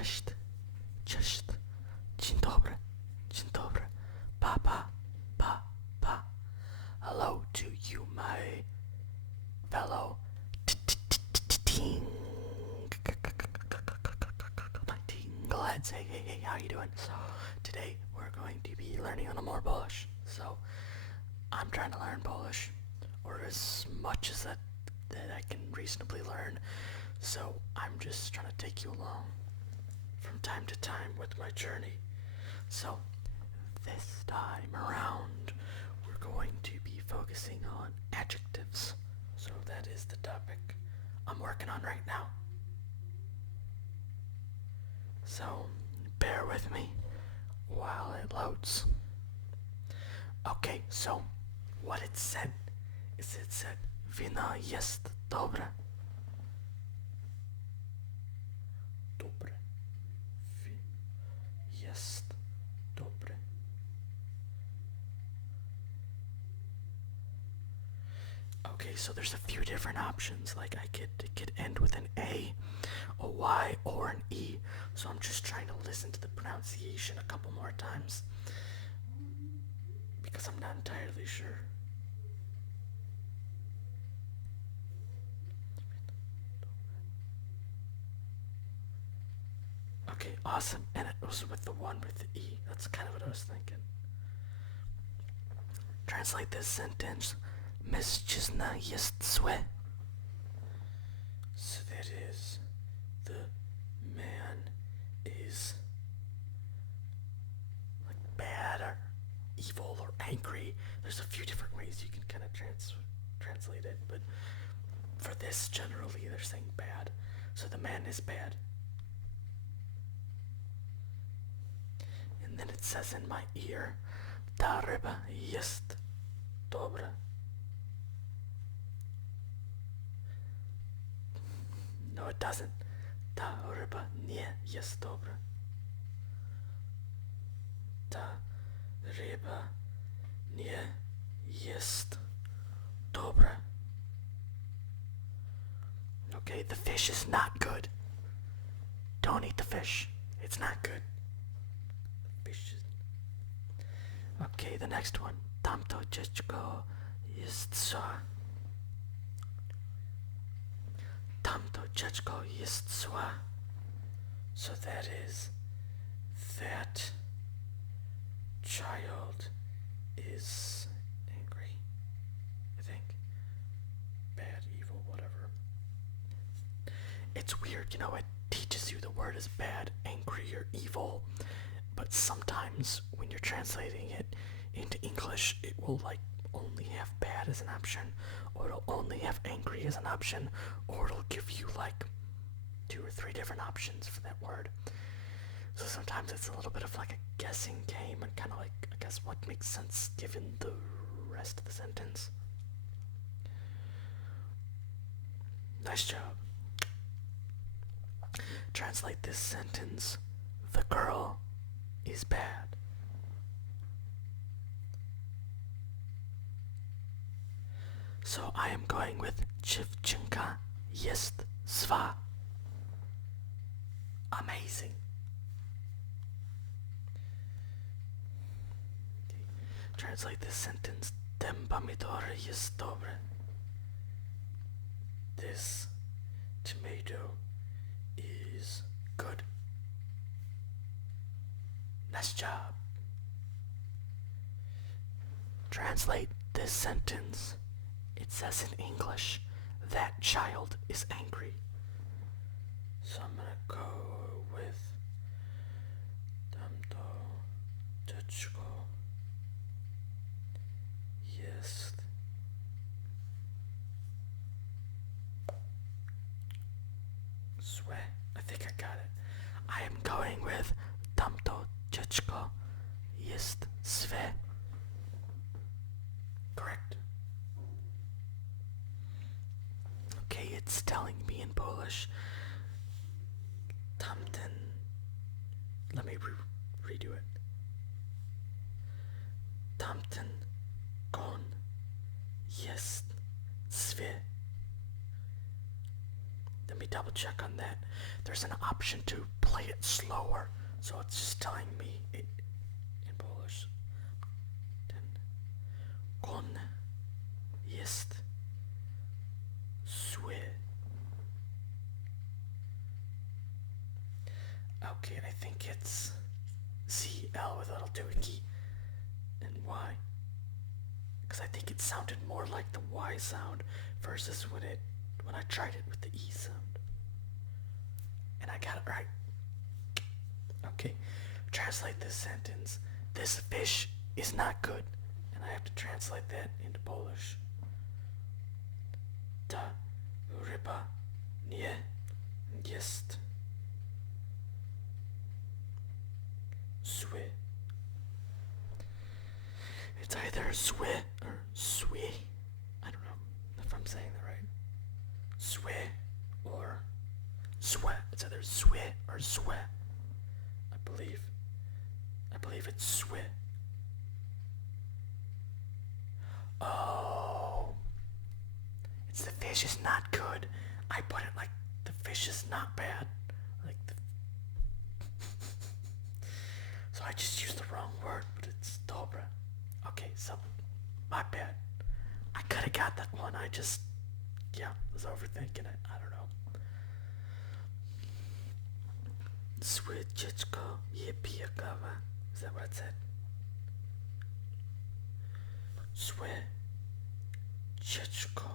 Cześć, cześć, dzień dobry, dzień dobry, pa pa, pa pa. Hello to you, my fellow my tingleheads. Hey, how you doing? So today we're going to be learning a little more Polish. So I'm trying to learn Polish, or as much as that I can reasonably learn. So I'm just trying to take you along from time to time with my journey. So this time around, we're going to be focusing on adjectives. So that is the topic I'm working on right now. So bear with me while it loads. Okay, so what it said is it said Wino jest dobre. Dobre. Jest dobre. Okay, so there's a few different options. Like it could end with an A Y, or an E. So I'm just trying to listen to the pronunciation a couple more times because I'm not entirely sure. Okay, awesome. And it was with the one with the E. That's kind of what I was thinking. Translate this sentence. Mężczyzna jest zły. So that is, the man is like bad or evil or angry. There's a few different ways you can kind of translate it, but for this, generally, they're saying bad. So the man is bad. And then it says in my ear, ta ryba jest dobra. No, it doesn't. Ta ryba nie jest dobra. Ta ryba nie jest dobra. Okay, the fish is not good. Don't eat the fish. It's not good. The fish is... Okay, the next one. Tamto dziecko jest zła. Tamto dziecko jest zła. So that is, that child is angry, I think. Bad, evil, whatever. It's weird, it teaches you the word is bad, angry, or evil, but sometimes when you're translating it into English, it will only have bad as an option, or it'll only have angry as an option, or it'll give you 2 or 3 different options for that word. So sometimes it's a little bit of a guessing game, and kind of I guess what makes sense given the rest of the sentence. Nice job. Translate this sentence. The girl is bad. So I am going with dziewczynka jest zła. Amazing. Okay. Translate this sentence. Ten pomidor jest dobre. This tomato is good. Nice job. Translate this sentence. It says in English, that child is angry. So I'm gonna go with tamto dziecko jest złe. I think I got it. I am going with tamto dziecko jest złe. Correct. Okay, it's telling me in Polish. Tamten. Let me redo it. Tamten kon jest zły. Let me double check on that. There's an option to play it slower, so it's just telling me it in Polish. Ten kon jest zły. Okay, I think it's ZL with a little dookie and Y. Because I think it sounded more like the Y sound versus when I tried it with the E sound. And I got it right. Okay, translate this sentence. This fish is not good. And I have to translate that into Polish. Ta ryba nie jest zły. It's either zły or sui. I don't know if I'm saying that right. Zły or zwe. It's either zły or zwe. I believe it's zły. Oh, it's the fish is not good. I put it like the fish is not bad. Like the so I just used the wrong word, but it's dobra. Okay, so my bad. I could have got that one. I just was overthinking it. I don't know. Switchichko yepiyakava. Is that what it said? Switchichko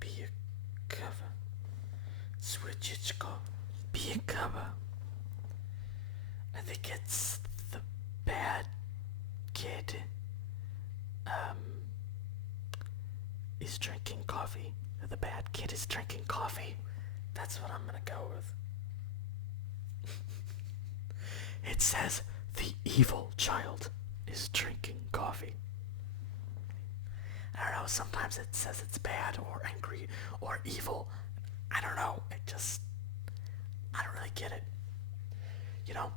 biyakava. Switchichko biyakava. I think it's the bad kid is drinking coffee. The bad kid is drinking coffee. That's what I'm gonna go with. It says the evil child is drinking coffee. I don't know, sometimes it says it's bad or angry or evil. I don't know, I don't really get it. You know,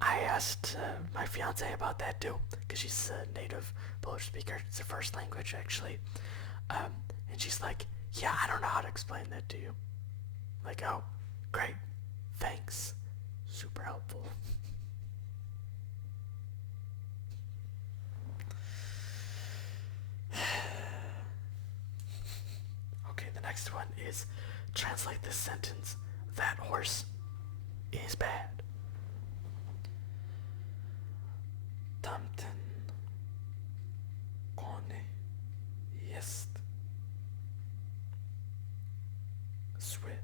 I asked my fiance about that too, because she's a native Polish speaker. It's her first language, actually. And she's like, yeah, I don't know how to explain that to you. Like, oh, great, thanks, super helpful. Okay, the next one is translate this sentence. That horse is bad. Tamten konie jest zły.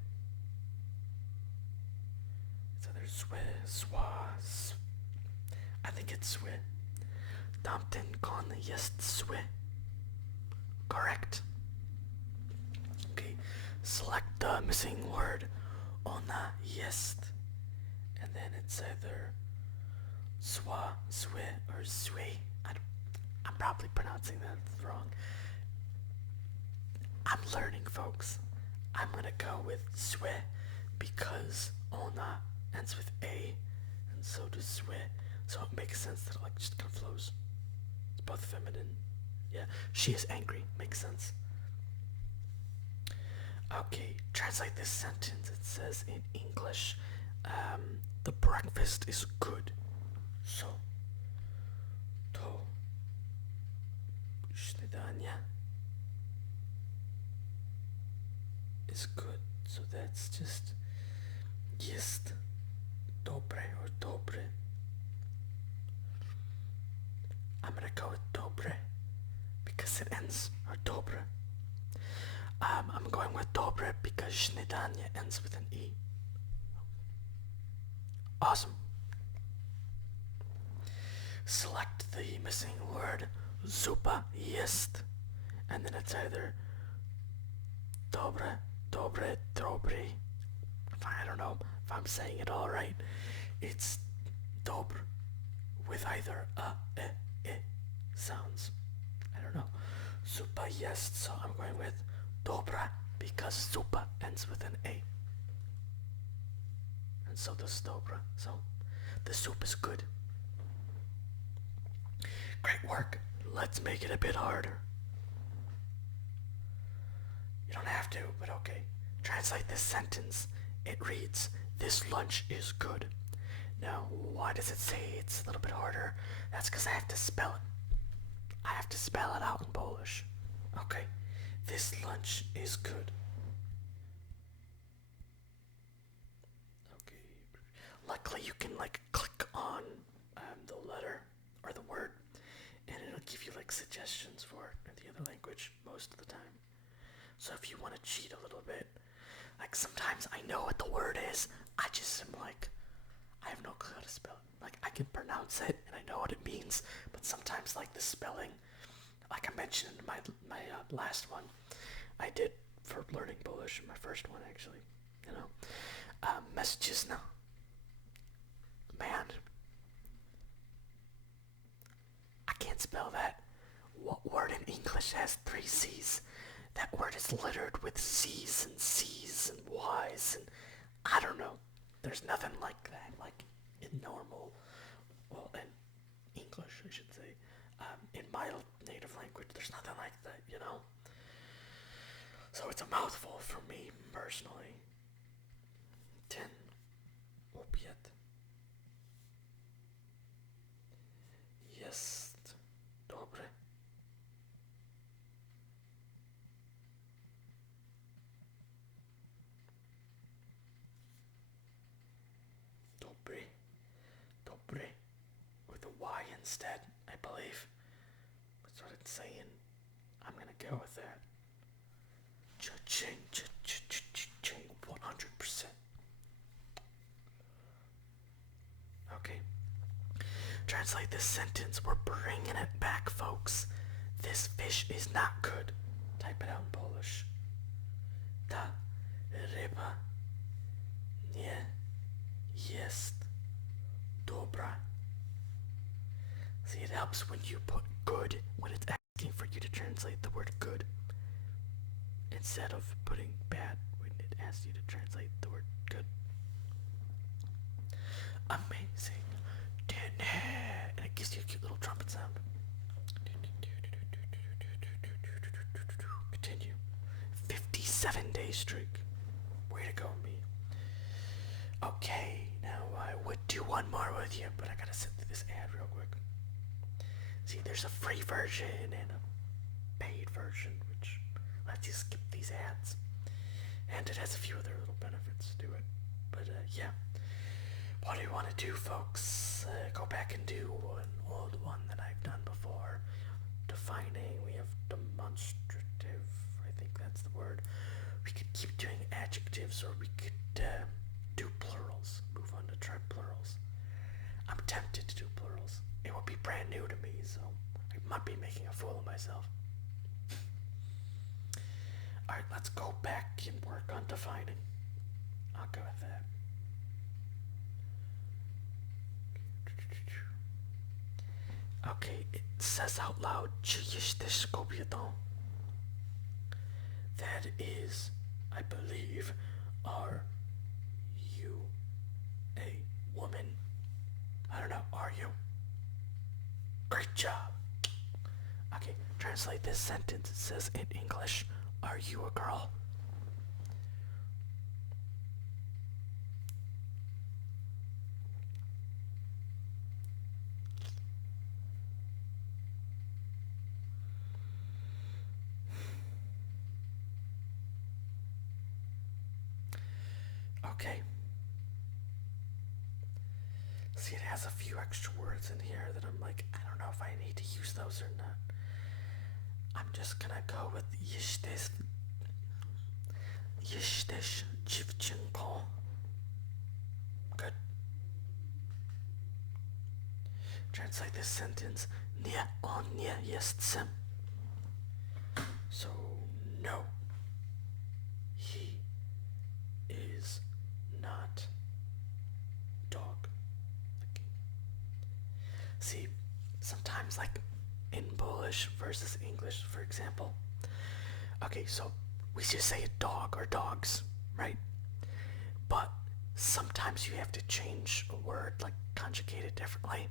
It's either zły, zła, I think it's zły. Tamten konie jest zły. Correct. Okay, select the missing word. Ona jest. And then it's either zwa, zły, or zwy. I'm probably pronouncing that wrong. I'm learning, folks. I'm gonna go with zwy because ona ends with a, and so does zwy. So it makes sense that it like just kind of flows. It's both feminine. Yeah, she is angry. Makes sense. Okay, translate this sentence. It says in English, the breakfast is good. So, to śniadanie is good. So that's just jest dobre or dobre. I'm gonna go with dobre because it ends or dobre. I'm going with dobre because śniadanie ends with an E. Awesome. Select the missing word, zupa jest, and then it's either dobre, dobre, dobry. I don't know if I'm saying it all right. It's dobr with either a, e sounds. I don't know. Zupa jest, so I'm going with dobra because zupa ends with an A. And so does dobra. So the soup is good. Great work. Let's make it a bit harder. You don't have to, but okay. Translate this sentence. It reads, "This lunch is good." Now, why does it say it's a little bit harder? That's because I have to spell it. I have to spell it out in Polish. Okay. This lunch is good. Okay. Luckily, you can like click on the letter or the word, and it'll give you like suggestions for it in the other language most of the time. So if you want to cheat a little bit, like sometimes I know what the word is, I just am like, I have no clue how to spell it. Like I can pronounce it and I know what it means, but sometimes like the spelling, like I mentioned in my last one, I did for learning Polish, my first one actually, you know, messages now. Man, I can't spell that. What word in English has three C's? That word is littered with C's and C's and Y's and I don't know. There's nothing like that, like in normal, well, in English, I should say. In my native language, there's nothing like that, you know? So it's a mouthful for me, personally. 10. Obiad. Jest dobre. Dobre. Dobre. With a Y instead, I believe. That's what it's saying. I'm gonna go with that. Cha-ching, cha-ching, 100%. Okay. Translate this sentence. We're bringing it back, folks. This fish is not good. Type it out in Polish. Ta ryba nie jest dobra. See, it helps when you put good, when it's asking for you to translate the word good, instead of putting bad when it asks you to translate the word good. Amazing. And it gives you a cute little trumpet sound. Continue. 57-day streak. Way to go, me. Okay, now I would do one more with you, but I gotta sit through this ad real quick. See, there's a free version and a paid version, which lets you skip these ads. And it has a few other little benefits to it. But yeah. What do you want to do, folks? Go back and do an old one that I've done before. Defining, we have demonstrative, I think that's the word. We could keep doing adjectives, or we could do plurals. Move on to try plurals. I'm tempted to do plurals. It would be brand new to me, so I might be making a fool of myself. Alright, let's go back and work on defining. I'll go with that. Okay, it says out loud, czy jesteś kobietą? That is, I believe, are you a woman? I don't know, are you? Great job. Okay, translate this sentence. It says in English, are you a girl? Okay. See, it has a few extra words in here that I'm like, I don't know if I need to use those or not. I'm just gonna go with jesteś dziewczynką. Good. Translate this sentence. Nie, on nie jestem. So, no. He is not dog. See, sometimes like in Polish versus English, for example. Okay, so we just say a dog or dogs, right? But sometimes you have to change a word, like conjugate it differently,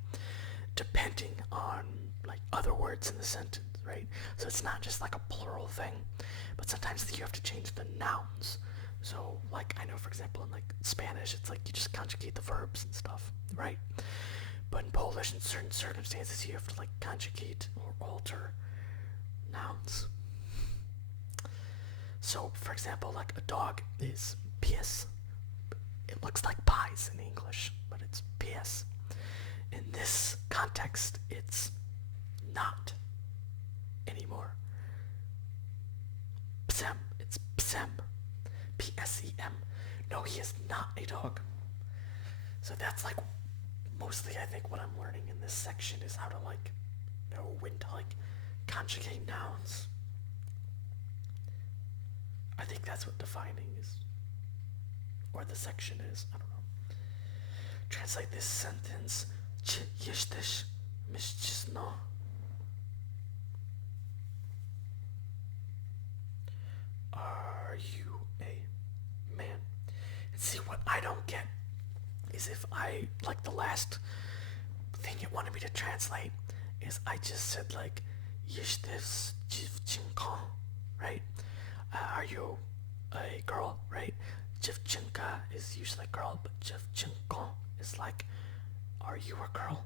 depending on like other words in the sentence, right? So it's not just like a plural thing, but sometimes you have to change the nouns. So like I know, for example, in like Spanish, it's like you just conjugate the verbs and stuff, right? But in Polish, in certain circumstances, you have to like conjugate or alter nouns. So, for example, like a dog is pies. It looks like pies in English, but it's pies. In this context, it's not anymore. Psem. It's psem. P-S-E-M. No, he is not a dog. So that's like mostly I think what I'm learning in this section is how to like know when to like conjugate nouns. I think that's what defining is. Or the section is. I don't know. Translate this sentence. Czy jesteś mężczyzną? Are you a man? And see, what I don't get is if I, like the last thing it wanted me to translate, is I just said like, jesteś dziewczynką, right? Are you a girl, right? Dziewczynka is usually a girl, but dziewczynką is like, are you a girl?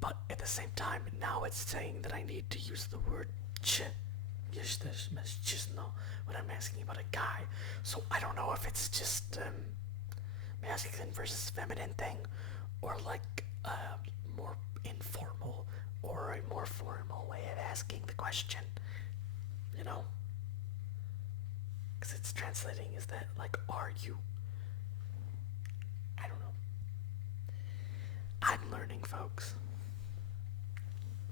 But at the same time, now it's saying that I need to use the word czy jesteś mężczyzną when I'm asking about a guy. So I don't know if it's just masculine versus feminine thing, or like a more informal or a more formal way of asking the question, you know? Because it's translating is that like, are you? I don't know. I'm learning, folks.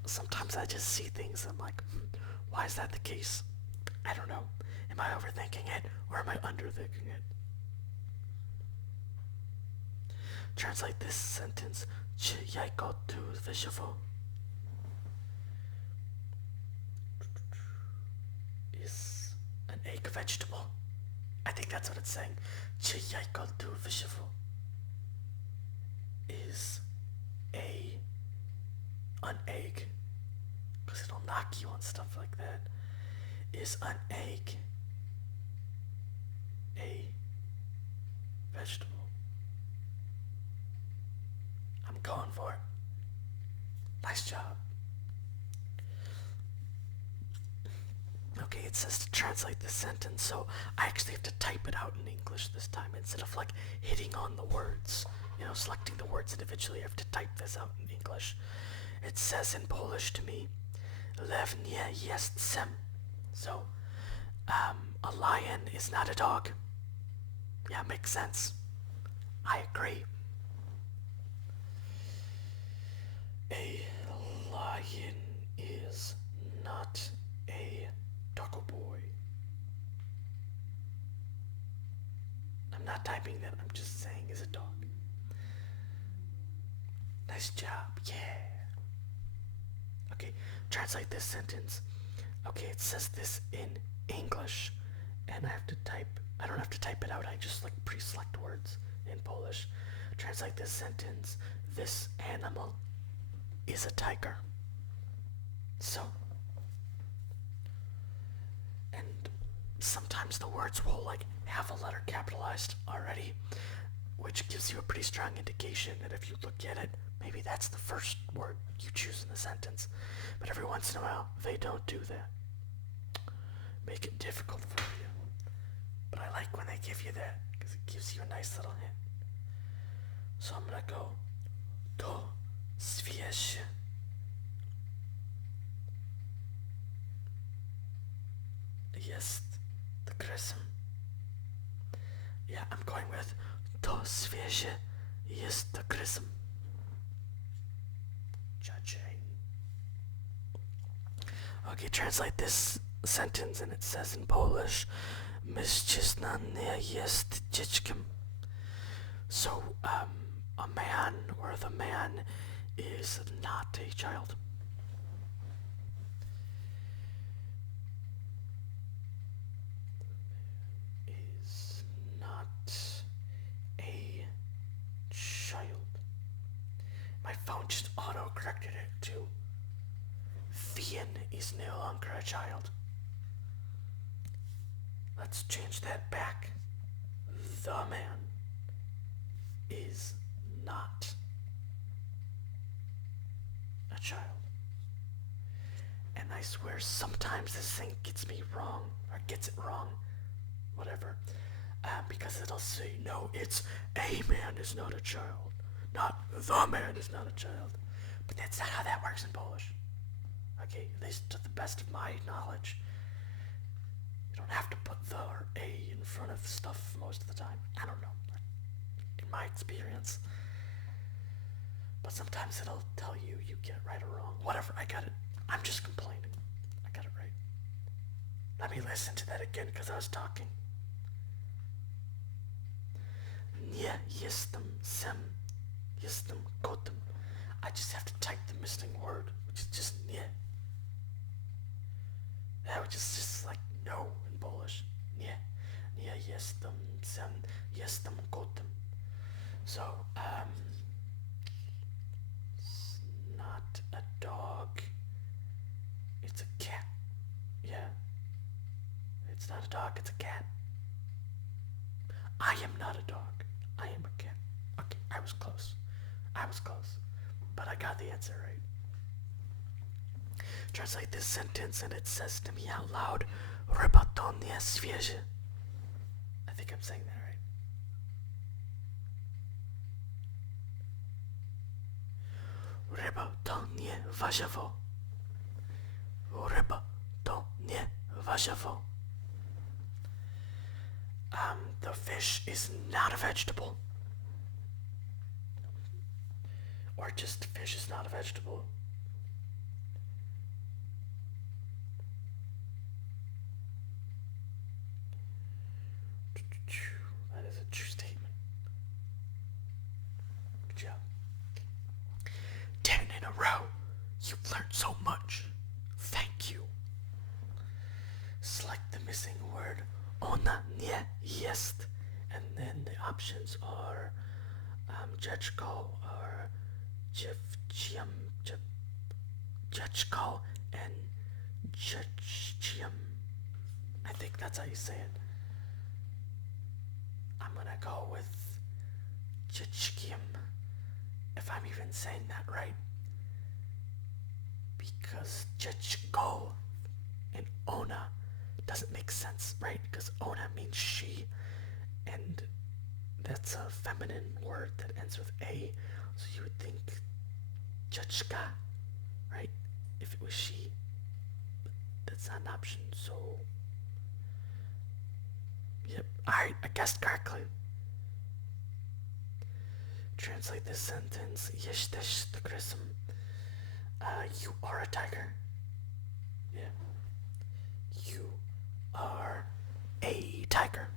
Sometimes I just see things and I'm like, why is that the case? I don't know. Am I overthinking it or am I underthinking it? Translate this sentence. Czy jajko tu wyżywo? Is an egg a vegetable? I think that's what it's saying. Czy jajko tu wyżywo? Is an egg, because it'll knock you on stuff like that. Is an egg a vegetable? I'm going for it. Nice job. Okay, it says to translate this sentence, so I actually have to type it out in English this time instead of like hitting on the words. You know, selecting the words individually, I have to type this out in English. It says in Polish to me, lew nie jest psem. So, a lion is not a dog. Yeah, makes sense. I agree. A lion is not a doggo boy. I'm not typing that, I'm just saying is a dog. Nice job, yeah. Okay, translate this sentence. Okay, it says this in English, and I don't have to type it out, I just like pre-select words in Polish. Translate this sentence. This animal is a tiger. So, and sometimes the words will like have a letter capitalized already, which gives you a pretty strong indication that if you look at it, maybe that's the first word you choose in the sentence. But every once in a while, they don't do that. Make it difficult for you. But I like when they give you that, because it gives you a nice little hint. So I'm gonna go, to zwierzę jest tygrysem. Yeah, I'm going with to zwierzę jest tygrysem. Judging. Okay, translate this sentence, and it says in Polish, mężczyzna nie jest dzieckiem. So, a man or the man is not a child. Is not a child. My phone just auto-corrected it too. Sylvian is no longer a child. Let's change that back. The man is not a child. And I swear sometimes this thing gets me wrong, or gets it wrong, whatever. Because it'll say, no, it's a man is not a child, not the man is not a child. But that's not how that works in Polish. Okay, at least to the best of my knowledge. You don't have to put the or a in front of stuff most of the time. I don't know, in my experience. But sometimes it'll tell you get it right or wrong. Whatever, I got it. I'm just complaining. I got it right. Let me listen to that again because I was talking. Nie jestem sem, jestem kotem. I just have to type the missing word, which is just nie. Which is just like no in Polish. Nie. Nie jestem sem, jestem kotem. So, it's not a dog. It's a cat. Yeah. It's not a dog, it's a cat. I am not a dog. I am a cat. Okay, I was close. But I got the answer right. Translate this sentence and it says to me out loud, Ryba to nie zwierzę. I think I'm saying that right. Ryba to nie warzywo. Ryba to nie warzywo. The fish is not a vegetable. Or just fish is not a vegetable. That is a true statement. Good job. 10 in a row. You've learned so much. Thank you. Select the missing word. Ona nie jest. And then the options are dziecko or dziecko and dzieckiem. I think that's how you say it. I'm gonna go with dzieckiem, if I'm even saying that right. Because dziecko and ona doesn't make sense, right? Because ona means she, and that's a feminine word that ends with a, so you would think dziecka, right? If it was she, but that's not an option, so yep, alright, I guessed correctly. Translate this sentence. Jesteś tygrysem. You are a tiger. Yeah. You are a tiger.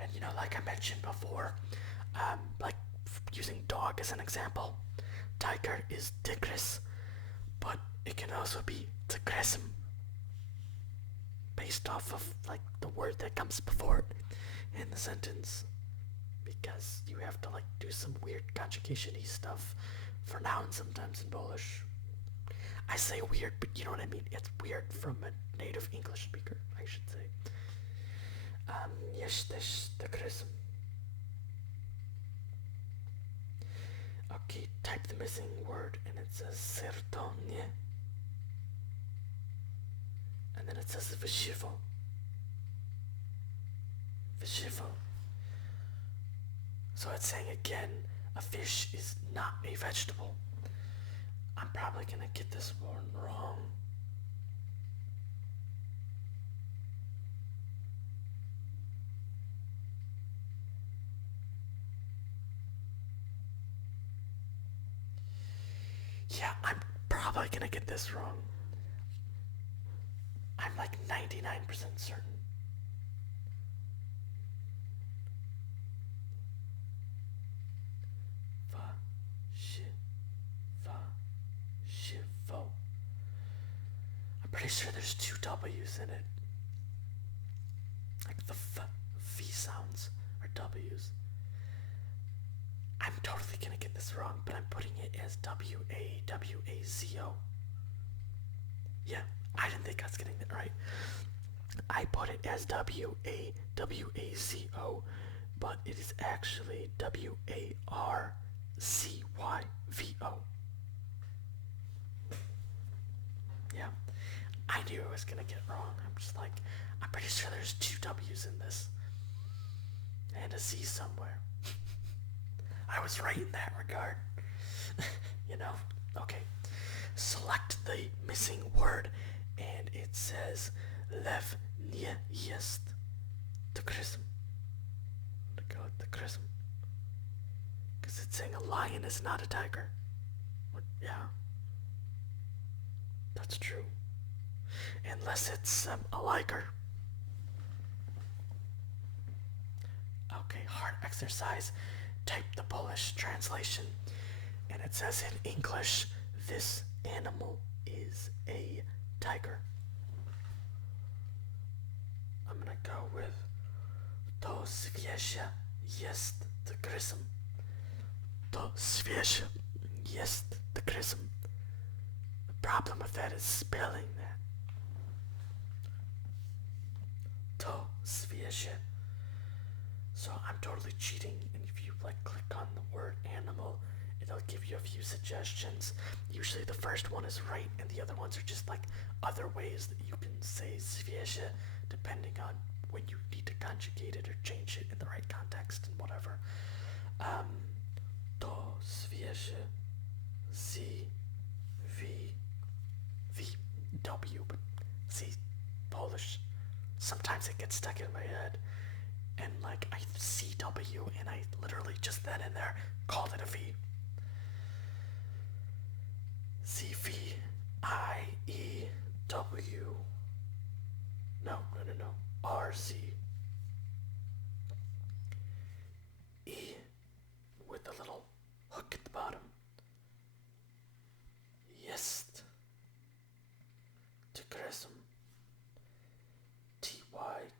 And you know, like I mentioned before, like using dog as an example, tiger is tigrys, but it can also be tigrysem, based off of like the word that comes before it in the sentence, because you have to like do some weird conjugation-y stuff for nouns sometimes in Polish. I say weird, but you know what I mean. It's weird from a native English speaker, I should say. Jesteś tygrysem. Okay, type the missing word and it says sertonie. And then it says warzywo. Warzywo. So it's saying again, a fish is not a vegetable. I'm probably gonna get this one wrong. Yeah, I'm probably gonna get this wrong. I'm like 99% certain. Warzywo. I'm pretty sure there's two W's in it. Like the V sounds are W's. I'm totally gonna get this wrong, but I'm putting it as W-A-W-A-Z-O. Yeah, I didn't think I was getting it right. I put it as WAWAZO, but it is actually WARCYVO. Yeah, I knew I was gonna get it wrong. I'm just like, I'm pretty sure there's two W's in this and a Z somewhere. I was right in that regard. you know? Okay. Select the missing word, and it says Lev nie jest tygrysem. I'm gonna go with tygrysem. Because it's saying a lion is not a tiger. Yeah, that's true. Unless it's a liker. Okay, hard exercise. Type the Polish translation, and it says in English, this animal is a tiger. I'm gonna go with to zwierzę jest tygrysem. To zwierzę jest tygrysem. The problem with that is spelling that. To zwierzę. So I'm totally cheating, and if you like click on the word animal, it'll give you a few suggestions. Usually the first one is right, and the other ones are just like other ways that you can say zwierzę, depending on when you need to conjugate it or change it in the right context and whatever. To zwierzę z w but see, Polish. Sometimes it gets stuck in my head. And like I CW and I literally just then and there called it a V. CVIEW. No. RC. E with the little hook at the bottom. Jest. Tygresum. TYGRY.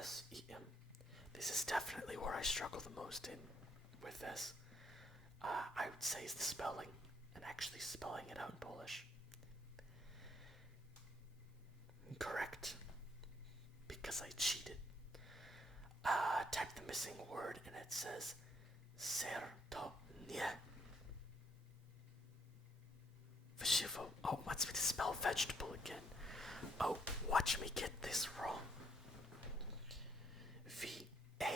SEM. This is definitely where I struggle the most in with this. I would say is the spelling and actually spelling it out in Polish. Correct. Because I cheated. Type the missing word and it says sertonie. Vashivo. Oh, wants me to spell vegetable again. Oh, watch me get this wrong. VAR.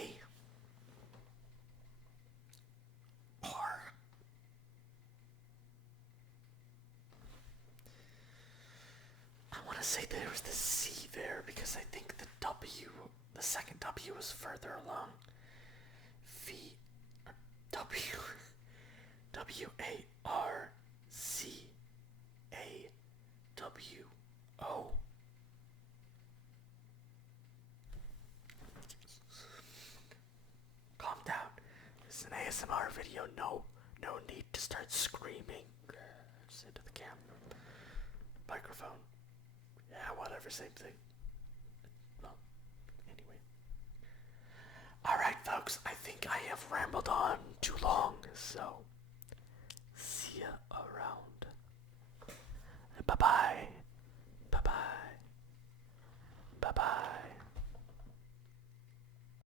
I want to say there was the C there because I think the W, the second W was further along. WARCAWO. Calm down. This is an ASMR video. No need to start screaming. Just into the camera. Microphone. Yeah, whatever, same thing. Well, anyway. Alright, folks, I think I have rambled on too long, so